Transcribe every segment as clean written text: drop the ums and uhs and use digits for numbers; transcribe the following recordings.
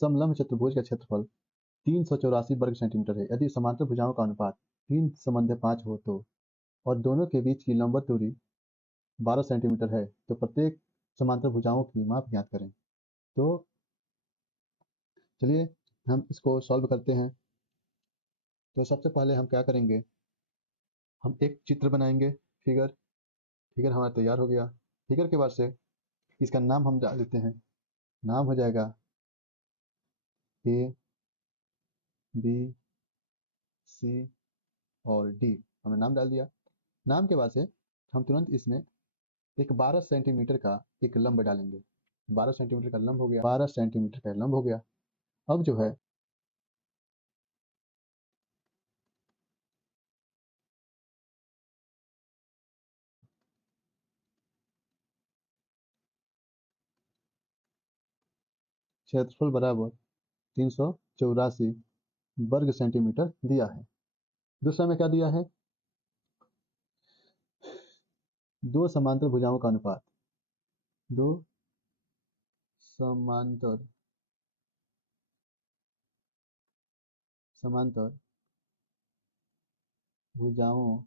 समलंब चतुर्भुज का क्षेत्रफल 384 वर्ग सेंटीमीटर है। यदि समांतर भुजाओं का अनुपात 3:5 हो तो, और दोनों के बीच की लंबवत दूरी 12 सेंटीमीटर है, तो प्रत्येक समांतर भुजाओं की माप ज्ञात करें। तो चलिए हम इसको सॉल्व करते हैं। तो सबसे पहले हम क्या करेंगे, हम एक चित्र बनाएंगे। फिगर हमारा तैयार हो गया। फिगर के बाद से इसका नाम हम डाल देते हैं। नाम हो जाएगा ए, बी, सी और डी। हमने नाम डाल दिया। नाम के बाद से हम तुरंत इसमें एक 12 सेंटीमीटर का एक लंब डालेंगे। 12 सेंटीमीटर का लंब हो गया। 12 सेंटीमीटर का लंब हो गया। अब जो है क्षेत्रफल बराबर 384 वर्ग सेंटीमीटर दिया है। दूसरा में क्या दिया है, दो समांतर भुजाओं का अनुपात। दो समांतर भुजाओं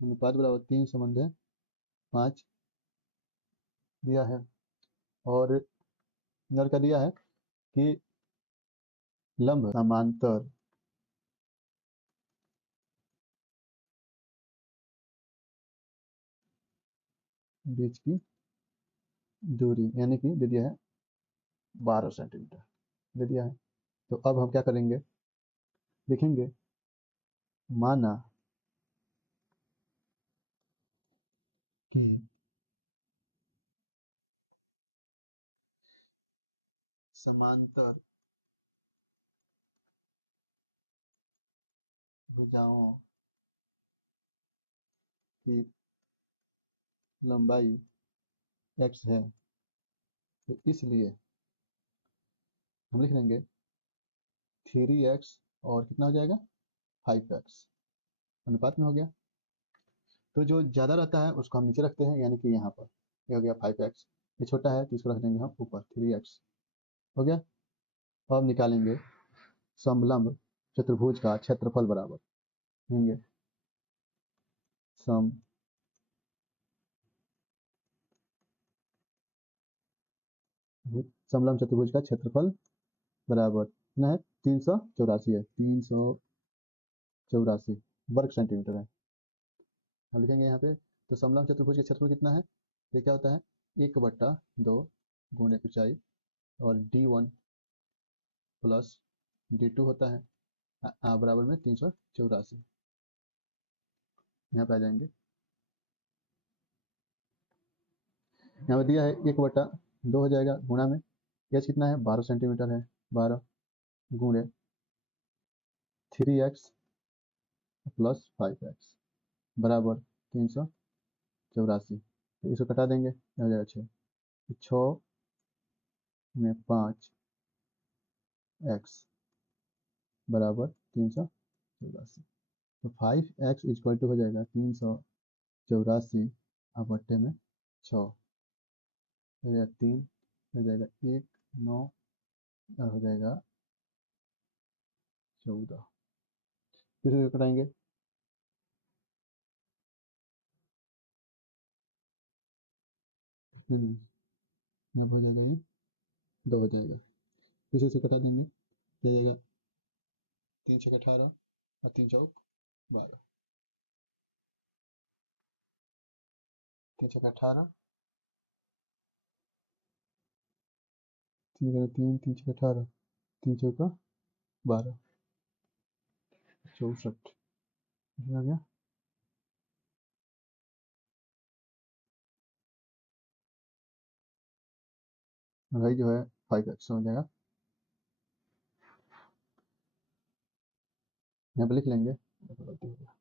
अनुपात बराबर 3:5 दिया है। और इधर का दिया है कि लंब समांतर बीच की दूरी यानी कि दे दिया है 12 सेंटीमीटर दे दिया है। तो अब हम क्या करेंगे, लिखेंगे माना कि समांतर भुजाओं की लंबाई x है, तो इसलिए हम लिख देंगे 3x और कितना हो जाएगा 5x अनुपात में हो गया। तो जो ज़्यादा रहता है उसको हम नीचे रखते हैं, यानी कि यहाँ पर ये हो गया 5x। ये छोटा है तो इसको रख देंगे हम ऊपर 3x हो गया। अब निकालेंगे समलंब चतुर्भुज का क्षेत्रफल बराबर लेंगे समलंब चतुर्भुज का क्षेत्रफल बराबर कितना है 384 है। 384 वर्ग सेंटीमीटर है। हम लिखेंगे यहाँ पे। तो समलंब चतुर्भुज का क्षेत्रफल कितना है, ये क्या होता है 1/2 गुणे ऊंचाई और d1 प्लस d2 होता है बराबर में 384। यहाँ पे आ जाएंगे, यहाँ पे दिया है 1/2 हो जाएगा गुणा में एच कितना है 12 सेंटीमीटर है। 12 गुणे 3x प्लस 5x बराबर 384। तो इसको कटा देंगे, हो जाएगा 6 में 5x बराबर 384। तो 5x इक्वल टू हो जाएगा 384 अब बट्टे में 6 हो जाएगा 3 हो जाएगा 1 9 और हो जाएगा 14। फिर से कटाएंगे, अब हो जाएगा ये 2 हो जाएगा। फिर से इसे कटा देंगे, ये हो जाएगा 3 छक 18 और 3 चौक 12। 3 छक 18 3 3 छक 18 3 चौका 12 64 आ गया। भाई जो है 5x हो जाएगा, यहाँ पे लिख लेंगे। गलती हो गया।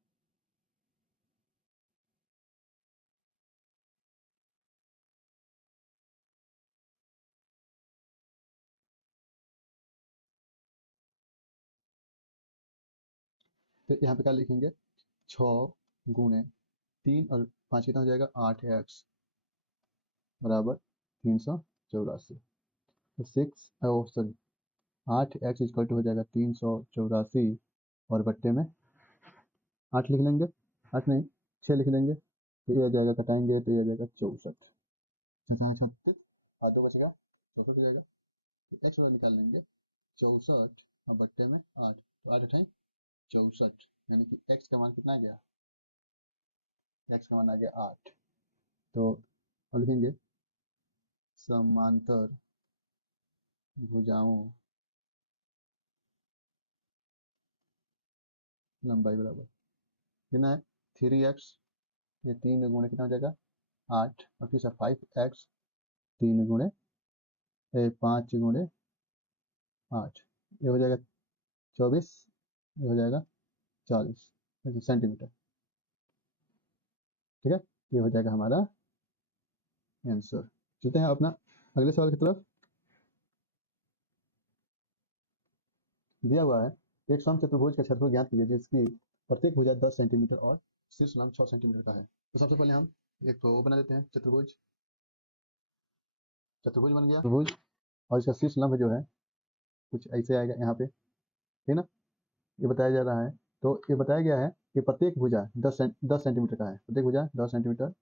तो यहाँ पे क्या लिखेंगे 6 गुणे 3 और 5 कितना हो जाएगा 8x बराबर 384। तो 8x इक्वल टू हो जाएगा 384 और बट्टे में 8 लिख लेंगे, 8 नहीं 6 लिख लेंगे, तो ये आ जाएगा, घटाएंगे तो ये आ जाएगा 64। 36 और 2 बचेगा 64 हो जाएगा। एक्स वाला निकाल लेंगे 64 और बट्टे में 8, तो 8 अठाई 64, यानी कि एक्स का मान कितना आ गया, एक्स का मान आ गया 8। तो अब लिखेंगे समांतर भुजाओं लंबाई बराबर कितना है 3x, ये 3 गुणे कितना हो जाएगा 8, और फिर 5x 3 गुणे 5 गुणे 8, ये हो जाएगा 24, ये हो जाएगा 40 सेंटीमीटर। ठीक है, ये हो जाएगा हमारा आंसर। चलते हैं अपना अगले सवाल की तरफ। दिया हुआ है एक समचतुर्भुज का क्षेत्रफल ज्ञात कीजिए जिसकी प्रत्येक भुजा 10 सेंटीमीटर और शीर्ष लंब 6 सेंटीमीटर का है। तो सबसे पहले हम एक वो बना देते हैं चतुर्भुज। चतुर्भुज बन गया चतुर्भुज, और इसका शीर्ष लंब जो है कुछ ऐसे आएगा यहाँ पे, ठीक ना। ये बताया जा रहा है, तो ये बताया गया है कि प्रत्येक भुजा 10 सेंटीमीटर का है, प्रत्येक भुजा 10 सेंटीमीटर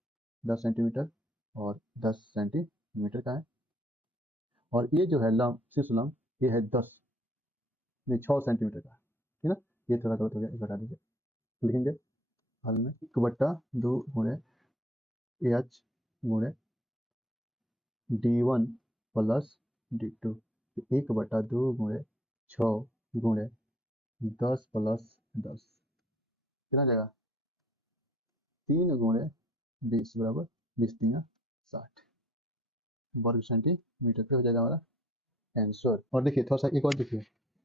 10 सेंटीमीटर और 10 सेंटीमीटर का है। और ये जो है लंब, शीर्ष लंब, ये है 10 नहीं 6 सेंटीमीटर का, ठीक ना। ये थोड़ा गलत हो गया, इसे हटा दीजिए। लिखेंगे हल में 1/2 गुणे एच गुणे d1 प्लस d2, 1/2 गुणे 6 गुणे 10 प्लस 10 कितना जाएगा 3 गुणे 20 बराबर 20 3 60 वर्ग सेंटीमीटर पे हो जाएगा हमारा आंसर। और देखिए थोड़ा सा एक और देखिए,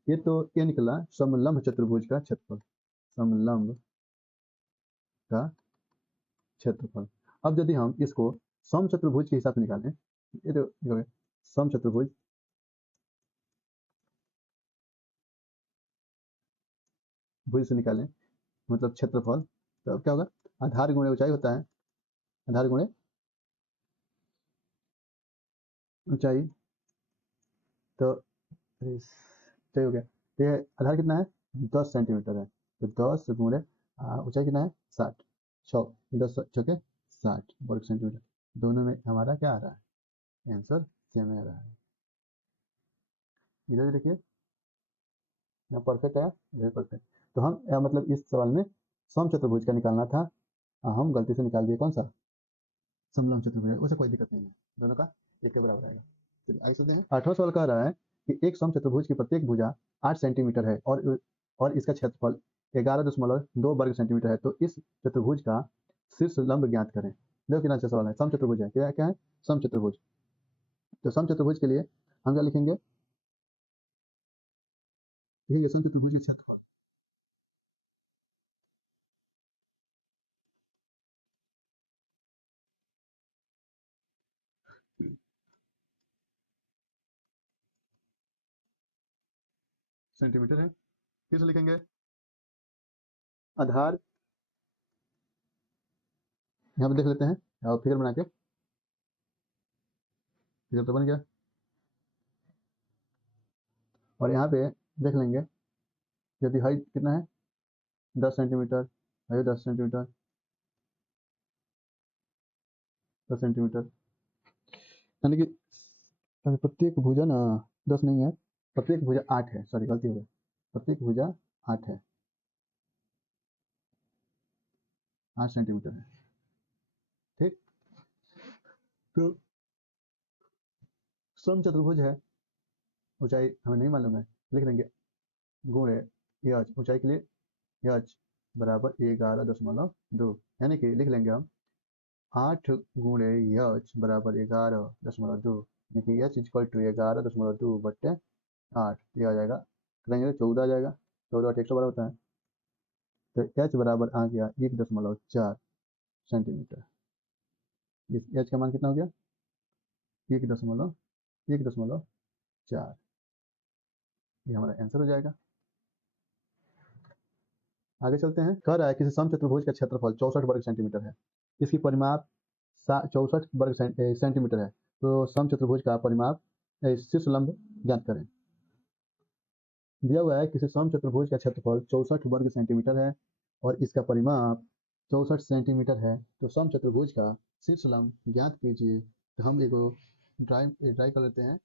ये तो ये निकला समलंब चतुर्भुज का क्षेत्रफल, समलंब का क्षेत्रफल। अब यदि हम इसको समचतुर्भुज के हिसाब से निकालें, ये तो समचतुर्भुज भुज से निकालें मतलब क्षेत्रफल, तो अब क्या होगा, आधार गुणे ऊंचाई होता है, आधार गुणे ऊंचाई, तो सही हो गया। तो ये आधार कितना है 10 सेंटीमीटर है, तो 10 गुणे ऊंचाई कितना है 60, 6 10 छके 60 वर्ग सेंटीमीटर। दोनों में हमारा क्या आ रहा है आंसर सेम आ रहा है। इधर भी देखिए यहाँ परफेक्ट है, इधर परफेक्ट। तो हम मतलब इस सवाल में समचतुर्भुज का निकालना था, हम गलती से निकाल दिए कौन सा समलंब चतुर्भुज, उसे कोई दिक्कत नहीं है, दोनों का एक के बराबर आएगा। चलिए आगे चलते हैं। 8वां सवाल कह रहा है कि एक समचतुर्भुज की प्रत्येक भुजा 8 सेंटीमीटर है और इसका क्षेत्रफल 11.2 वर्ग सेंटीमीटर है, तो इस चतुर्भुज का शीर्ष लंब ज्ञात करें। देखो कितना अच्छा सवाल है, समचतुर्भुज है, क्या क्या है समचतुर्भुज। तो समचतुर्भुज के लिए हम क्या लिखेंगे, लिखेंगे समचतुर्भुज के क्षेत्रफल सेंटीमीटर है। फिर से लिखेंगे आधार, यहाँ पे देख लेते हैं और फिगर बना के, फिगर तो बन गया, और यहाँ पे देख लेंगे यदि हाइट कितना है 10 सेंटीमीटर, हाइट 10 सेंटीमीटर 10 सेंटीमीटर, यानी कि प्रत्येक भुजा ना 10 नहीं है, प्रत्येक भुजा 8 है, सॉरी गलती हो गई, प्रत्येक भुजा 8 है, 8 सेंटीमीटर है। ठीक, तो समचतुर्भुज है, ऊंचाई हमें नहीं मालूम है, लिख देंगे गुणे यच, ऊंचाई के लिए यच बराबर 11.2, यानी कि लिख लेंगे हम 8 गुणे यच बराबर 11.2, यानी कि यच इक्वल टू 11.2 बट्टे 8, ये आ जाएगा, करेंगे 14 आ जाएगा, 14 8 112 होता है, तो एच बराबर आ गया 1.4 सेंटीमीटर। इस एच का मान कितना हो गया 1.4, ये हमारा आंसर हो जाएगा। आगे चलते हैं, कह रहा है किसी समचतुर्भुज का क्षेत्रफल 64 वर्ग सेंटीमीटर है, इसकी परिमाप 64 वर्ग सेंटीमीटर है। तो समचतुर्भुज का परिमाप शीर्ष लंब ज्ञात करें। दिया हुआ है किसी समचतुर्भुज का क्षेत्रफल 64 वर्ग सेंटीमीटर है और इसका परिमाप 64 सेंटीमीटर है। तो समचतुर्भुज का शीर्ष लंब ज्ञात कीजिए। तो हम एक ड्राई कर लेते हैं।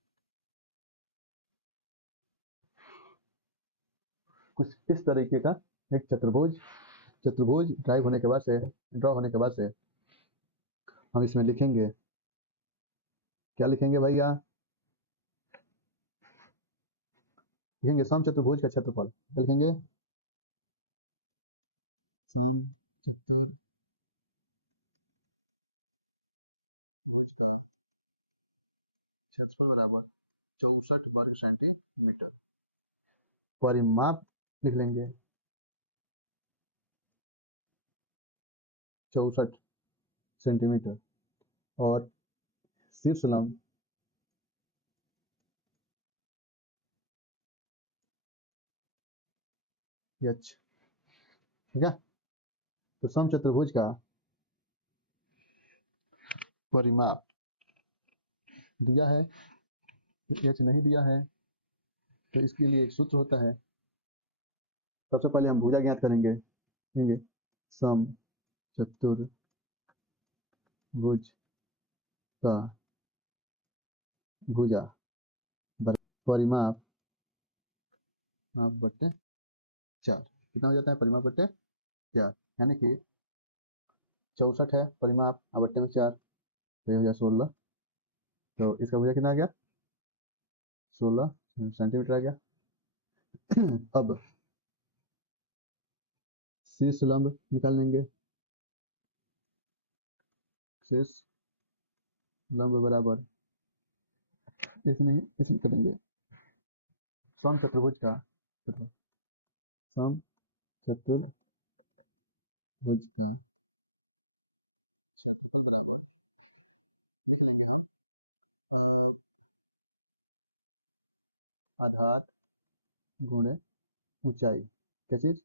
कुछ इस तरीके का एक चतुर्भुज ड्राइव होने के बाद से ड्रॉ होने के बाद से हम इसमें लिखेंगे, क्या लिखेंगे भैया? लिखेंगे समचतुर्भुज का क्षेत्रफल। क्या लिखेंगे? समचतुर्भुज का क्षेत्रफल बराबर 64 वर्ग सेंटीमीटर। परिमाप लिख लेंगे 64 सेंटीमीटर और शीर्ष लंब एच। ठीक है। तो समचतुर्भुज का परिमाप दिया है, एच नहीं दिया है, तो इसके लिए एक सूत्र होता है। सबसे पहले हम भुजा ज्ञात करेंगे। समचतुर्भुज का भुजा परिमाप बट्टे 4 कितना हो जाता है? परिमाप बट्टे 4 यानी कि 64 है परिमाप बट्टे में 4 तो ये हो जाए 16। तो इसका भुजा कितना आ गया? 16 सेंटीमीटर आ गया। अब शीर्ष लंब निकाल लेंगे। शीर्ष लंब बराबर इसमें करेंगे समचतुर्भुज का समचतुर्भुज का क्षेत्रफल बराबर लिख लेंगे हम आधार गुणे ऊंचाई। क्या चीज?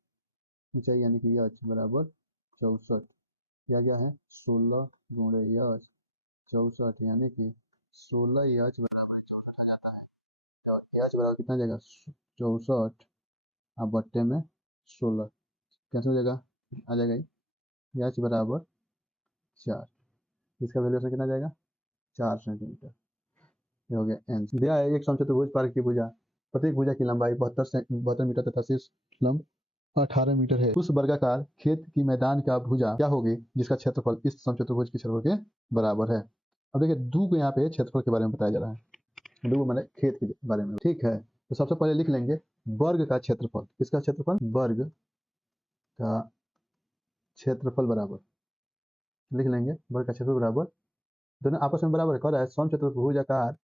ऊंचाई यानी कि यह बराबर 64 किया गया है 16 गुणे यह 64 यानी कि 16 यह बराबर 64 आ जाता है। तो यह बराबर कितना जाएगा? 64 अब बट्टे में 16 कैसे हो जाएगा? आ जाएगा यह बराबर 4। इसका वैल्यूएशन कितना जाएगा? 4 सेंटीमीटर। ये हो गया आंसर। दिया है एक समचतुर्भुज पर की भुजा, प्रत्येक भुजा की लंबाई 72 मीटर तथा शीर्ष लंब 18 मीटर है। उस वर्गाकार खेत की मैदान का भुजा क्या होगी जिसका क्षेत्रफल इस समचतुर्भुज के क्षेत्रफल के बराबर है? अब देखिए दू को यहाँ पे क्षेत्रफल के बारे में बताया जा रहा है। दू मैंने खेत के बारे में। ठीक है, तो सबसे पहले लिख लेंगे वर्ग का क्षेत्रफल। किसका क्षेत्रफल? वर्ग का क्षेत्रफल बराबर लिख लेंगे वर्ग का क्षेत्रफल बराबर, दोनों आपस में बराबर कह रहा है समचतुर्भुजाकार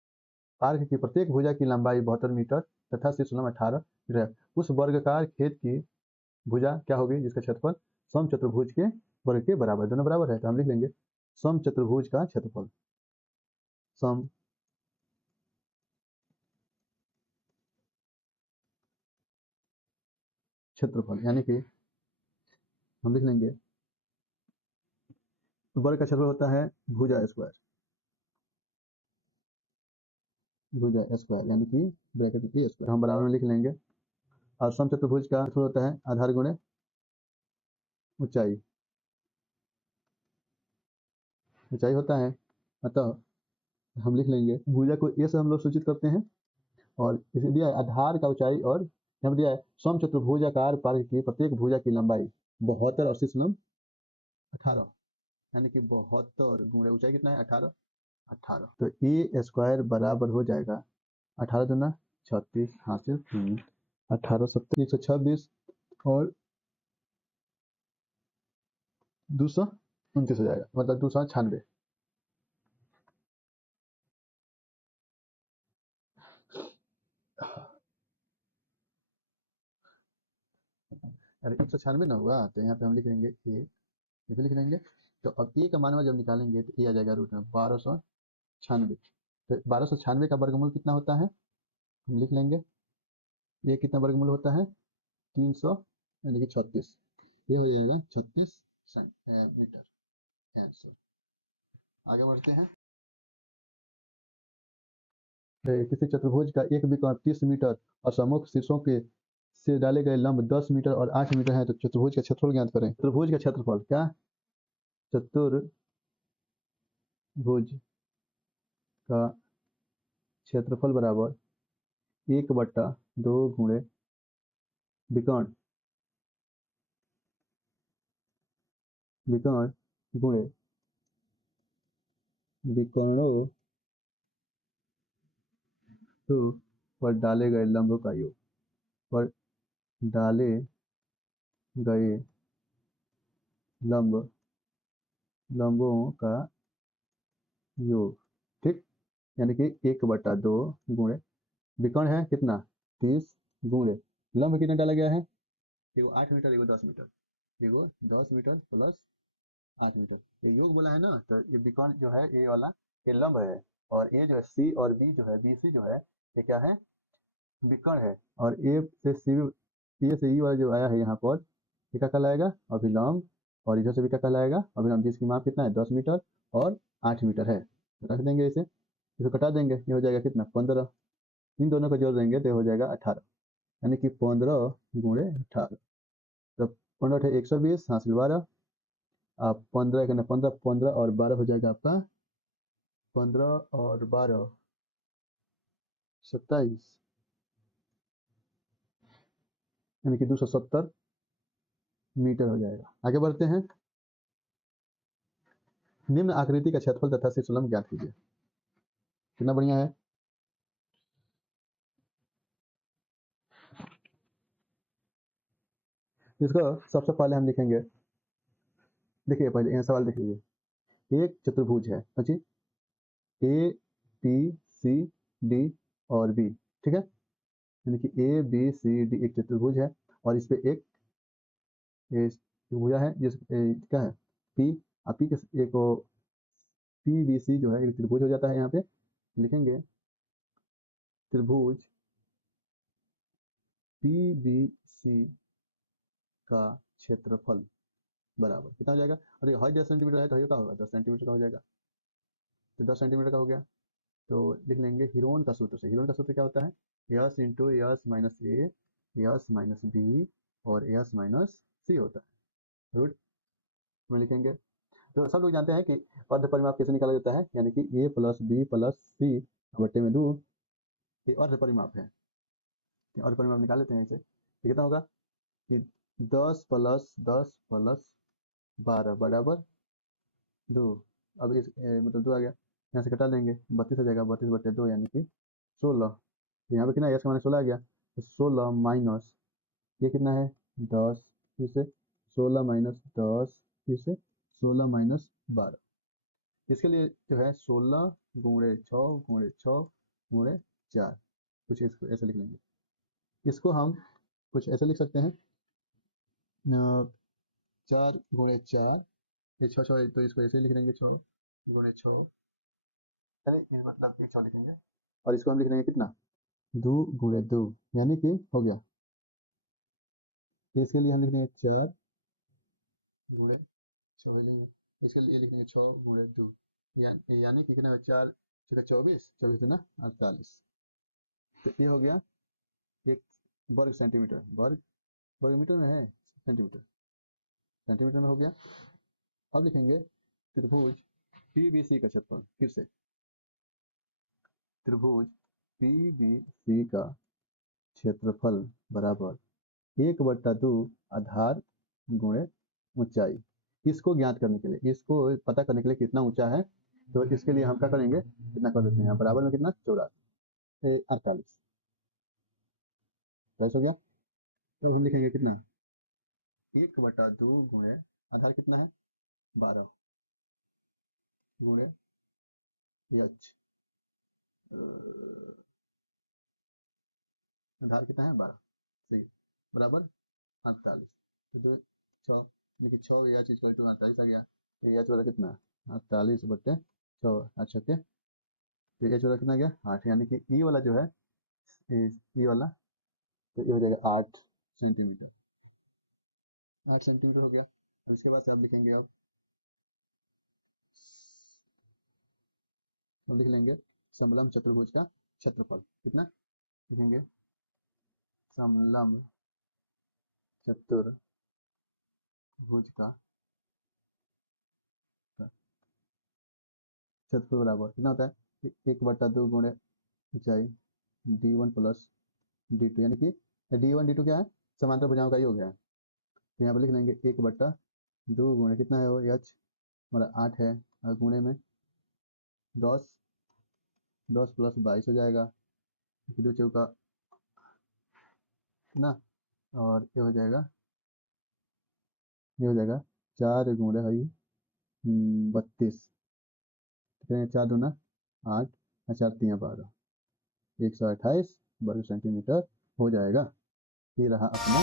आर्क की प्रत्येक भुजा की लंबाई 72 मीटर तथा शीर्ष लंब 18 मीटर है। उस वर्गाकार खेत की भुजा क्या होगी जिसका क्षेत्रफल समचतुर्भुज के वर्ग के बराबर, दोनों बराबर है। तो हम लिख लेंगे समचतुर्भुज का क्षेत्रफल सम क्षेत्रफल यानी कि हम लिख लेंगे वर्ग का क्षेत्रफल होता है भुजा स्क्वायर, भुजा स्क्वायर यानी कि ब्रैकेट की स्क्वायर हम बराबर में लिख लेंगे। और समचतुर्भुज का क्षेत्रफल होता है आधार गुणे ऊंचाई, ऊंचाई होता है। अतः हम लिख लेंगे भुजा को ए से हम लोग सूचित करते हैं और इसे दिया है आधार का ऊंचाई और यहाँ दिया है समचतुर्भुजाकार पार्क की प्रत्येक भुजा की लंबाई 72 और शीर्ष लंब 18 यानी कि 72 गुणे ऊंचाई कितना है? 18 18। तो ए स्क्वायर बराबर हो जाएगा 18 दूना 36 हासिल 18 70 126 और 229 हो जाएगा, मतलब 296। अरे 196 ना हुआ तो यहाँ पे हम लिख लेंगे ए, ये भी लिख लेंगे। तो अब ए का मान जब निकालेंगे तो ए आ जाएगा रूट में 1296। तो 1296 का वर्गमूल कितना होता है हम लिख लेंगे। ये कितना वर्गमूल होता है? 300 यानी कि 36। ये हो जाएगा 36 मीटर आंसर। आगे बढ़ते हैं। किसी चतुर्भुज का एक विकर्ण 30 मीटर और सम्मुख शीर्षों के से डाले गए लंब 10 मीटर और 8 मीटर है, तो चतुर्भुज का क्षेत्रफल ज्ञात करें। चतुर्भुज का क्षेत्रफल क्या? चतुर्भुज का क्षेत्रफल बराबर 1/2 गुणे विकर्ण विकर्ण गुणे विकर्णों पर डाले गए लंब का योग, पर डाले गए लंबों का योग। ठीक, यानी कि 1/2 गुणे विकर्ण है कितना 30 गुणे लंब कितना डाला गया है, एगो 8 मीटर एगो 10 मीटर, एगो 10 मीटर प्लस 8 मीटर, ये योग बोला है ना, तो ये विकर्ण जो है ए वाला ये लंब है, और ये जो है सी और बी जो है बी सी जो है ये क्या है, विकर्ण है। और ए से सी, ए से ई वाला जो आया है यहाँ पर ये क्या कहलाएगा, अभिलंब। और इधर से भी क्या कहलाएगा, अभिलंब, जिसकी माप कितना है 10 मीटर और 8 मीटर है। रख देंगे इसे, इसको कटा देंगे, ये हो जाएगा कितना 15, इन दोनों को जोड़ देंगे तो ये हो जाएगा 18, यानी कि 15 गुणे 18, तो 15 120 हासिल 12, आप 15 करना 15, 15 और 12 हो जाएगा आपका 15 और 12 27, यानी कि 270 मीटर हो जाएगा। आगे बढ़ते हैं। निम्न आकृति का क्षेत्रफल तथा शीर्षलंब ज्ञात कीजिए। कितना बढ़िया है। इसको सबसे पहले हम लिखेंगे, देखिए पहले यहाँ सवाल देख लीजिए। एक चतुर्भुज है अच्छी, ए बी सी डी और बी, ठीक है, यानी कि ए बी सी डी एक चतुर्भुज है, और इस पे एक भुजा है जिस क्या है पी, और पी के एक पी बी सी जो है एक त्रिभुज हो जाता है। यहाँ पे लिखेंगे त्रिभुज पी बी सी का क्षेत्रफल बराबर कितना हो जाएगा, और ये हाइट 10 सेंटीमीटर है तो ये क्या होगा 10 सेंटीमीटर का हो जाएगा, तो 10 सेंटीमीटर का हो गया। तो लिख लेंगे हीरोन का सूत्र से, हीरोन का सूत्र क्या होता है, यस इंटू यस माइनस ए, यस माइनस बी और यस माइनस सी होता है, रूट में लिखेंगे। तो सब लोग जानते हैं कि अर्ध परिमाप कैसे निकाला जाता है, यानी कि ए प्लस बी प्लस सी बट्टे में 2, ये अर्ध परिमाप है। अर्ध परिमाप निकाल लेते हैं इसे, ये कितना होगा कि 10 + 10 + 12 बराबर 2। अब इस मतलब 2 आ गया, यहाँ से घटा देंगे 32 हो जाएगा, 32/2 यानी कि 16। यहाँ पे कितना यस का माइनस 16 आ गया, तो 16 माइनस ये कितना है 10, फिर से 16 माइनस 10, फिर से 16 माइनस 12। इसके लिए जो है 16 गुणे 6 गुणे 6 गुणे 4, कुछ इसको ऐसे लिख लेंगे। इसको हम कुछ ऐसे लिख सकते हैं 4 गुणे 4, ये 6 तो इसको ऐसे लिख लेंगे 6 गुणे 6, चलिए मतलब एक 6 लिखेंगे, और इसको हम लिख लेंगे कितना 2 गुणे 2, यानी कि हो गया। इसके लिए हम लिख लेंगे 4 गुणे 6 लेंगे, इसके लिए लिख लेंगे 6 गुणे 2, यानी कि कितना 4 × 24, 24×2 = 48, तो ये हो गया एक वर्ग सेंटीमीटर, वर्ग मीटर में है सेंटीमीटर, सेंटीमीटर में हो गया। अब लिखेंगे त्रिभुज पीबीसी का क्षेत्रफल, फिर से त्रिभुज पीबीसी का क्षेत्रफल बराबर 1/2 आधार गुणे ऊंचाई। इसको ज्ञात करने के लिए, इसको पता करने के लिए कितना ऊंचा है, तो इसके लिए हम क्या करेंगे, कितना कर देते हैं बराबर में कितना 48 हो गया। तो हम लिखेंगे कितना 1/2 गुणे आधार कितना है 12 गुणे एच, आधार कितना है 12, सही, बराबर 48, तो 6 यानी कि 6 एच इक्वल टू 48 आ गया। एच वाला कितना 48/6, अच्छा ओके, तो एच वाला कितना गया 8, यानी कि ई वाला जो है ई वाला, तो ये हो जाएगा 8 सेंटीमीटर, 8 सेंटीमीटर हो गया। अब इसके बाद से आप लिखेंगे अब तो लिख लेंगे समलंब चतुर्भुज का क्षेत्रफल कितना, लिखेंगे समलंब चतुर्भुज का क्षेत्रफल बराबर कितना होता है, 1/2 गुणे ऊंचाई d1 प्लस d2, यानी कि d1 d2 क्या है, समांतर भुजाओं का योग है। तो यहाँ पर लिख लेंगे 1/2 गुणे कितना है वो h हमारा 8 है, और गुणे में 10, 10 प्लस 22 हो जाएगा, दो चौका ना, और ये हो जाएगा 4 गुणे है 32, 4 दूना 8 और 4 3 12, 128 वर्ग सेंटीमीटर हो जाएगा। ये रहा अपना